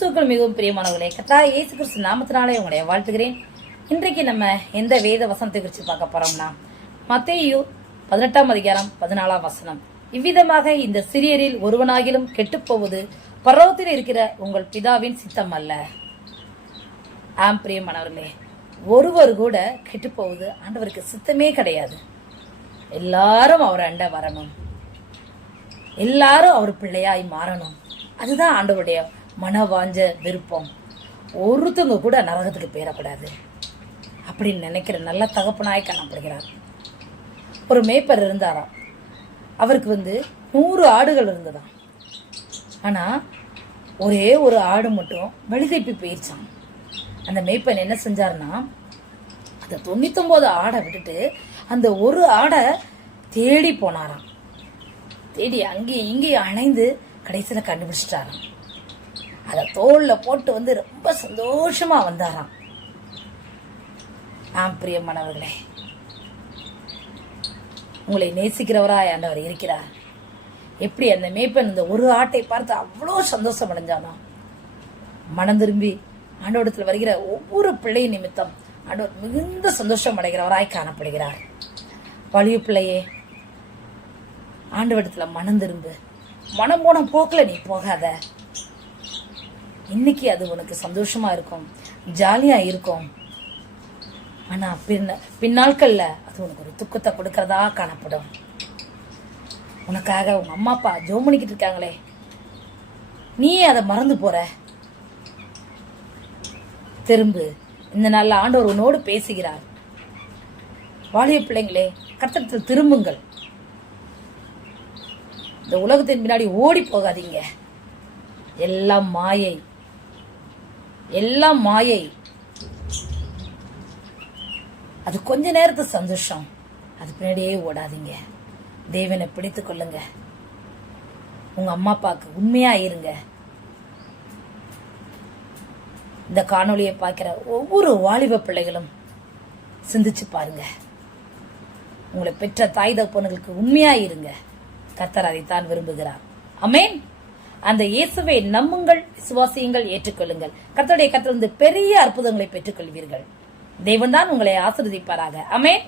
கிறிஸ்துவுக்குள் மிகவும் பிரியமானவர்களே, கர்த்தராகிய இயேசு கிறிஸ்து நாமத்தினாலே உங்களை வாழ்த்துகிறேன். இன்றைக்கு நம்ம எந்த வேத வசனத்தை குறித்து பார்க்க போறோம்னா, மத்தேயு 18:14 இவ்விதமாக இந்த சிறியரில் ஒருவனாகிலும் கெட்டுப்போவது பரலோகத்தில் இருக்கிற உங்கள் பிதாவின் சித்தம் அல்ல. ஆம் பிரியமானவர்களே, ஒருவர் கூட கெட்டுப்போவது ஆண்டவருக்கு சித்தமே கிடையாது. எல்லாரும் அவர் அண்ட வரணும், எல்லாரும் அவர் பிள்ளையாய் மாறணும். அதுதான் ஆண்டவருடைய மனவாஞ்ச விருப்பம். ஒருத்தவங்க கூட நரகத்துக்கு போயிடக்கூடாது அப்படின்னு நினைக்கிற நல்ல தகப்பனாய் காணப்படுகிறார். ஒரு மேய்ப்பர் இருந்தாராம். அவருக்கு 100 ஆடுகள் இருந்ததாம். ஆனா ஒரே ஒரு ஆடு மட்டும் வழிதப்பி போயிருச்சான். அந்த மேய்ப்பன் என்ன செஞ்சாருன்னா, அந்த 99 ஆடை விட்டுட்டு அந்த ஒரு ஆடை தேடி போனாராம். தேடி அங்கேயும் இங்கேயும் அணைந்து கடைசியில் கண்டுபிடிச்சிட்டாராம். அதை தோல்ல போட்டு ரொம்ப சந்தோஷமா வந்தாராம். ஆம் பிரியமானவர்களே, உங்களை நேசிக்கிறவராய் ஆண்டவர் இருக்கிறார். எப்படி அந்த மேய்ப்பன் இந்த ஒரு ஆட்டை பார்த்து அவ்வளோ சந்தோஷம் அடைஞ்சானோ, மனம் திரும்பி ஆண்டவரிடத்தில் வருகிற ஒவ்வொரு பிள்ளை நிமித்தம் ஆண்டவர் மிகுந்த சந்தோஷம் அடைகிறவராய் காணப்படுகிறார். வலிய பிள்ளையே, ஆண்டவரிடத்துல மனம் திரும்பு. மனம் போன போக்குல நீ போகாத. இன்னைக்கு அது உனக்கு சந்தோஷமா இருக்கும், ஜாலியா இருக்கும். ஆனா பின்னாட்கள்ல அது உனக்கு ஒரு துக்கத்தை கொடுக்கறதா காணப்படும். உனக்காக உங்க அம்மா அப்பா ஜெபம் பண்ணிக்கிட்டு இருக்காங்களே, நீ அதை மறந்து போற. திரும்பு. இந்த நாள்ல ஆண்டவர் உன்னோடு பேசுகிறார். வாலிய பிள்ளைங்களே, கர்த்தரிடத்தில் திரும்புங்கள். இந்த உலகத்தின் பின்னாடி ஓடி போகாதீங்க. எல்லாம் மாயை, எல்லாம் மாயை. அது கொஞ்ச நேரத்து சந்தோஷம், அது பின்னாடியே ஓடாதீங்க. தேவனை பிடித்துக் கொள்ளுங்க. உங்க அம்மா அப்பாவுக்கு உண்மையா இருங்க. இந்த காணொலியை பார்க்கிற ஒவ்வொரு வாலிப பிள்ளைகளும் சிந்திச்சு பாருங்க. உங்களை பெற்ற தாய் தகப்பனுக்கு உண்மையா இருங்க. கர்த்தர் அதைத்தான் விரும்புகிறார். ஆமென். அந்த இயேசுவை நம்புங்கள், விசுவாசியுங்கள், ஏற்றுக்கொள்ளுங்கள். கர்த்தருடைய கர்த்தரிலிருந்து பெரிய அற்புதங்களை பெற்றுக்கொள்வீர்கள். தேவன் தான் உங்களை ஆசீர்வதிப்பாராக. ஆமென்.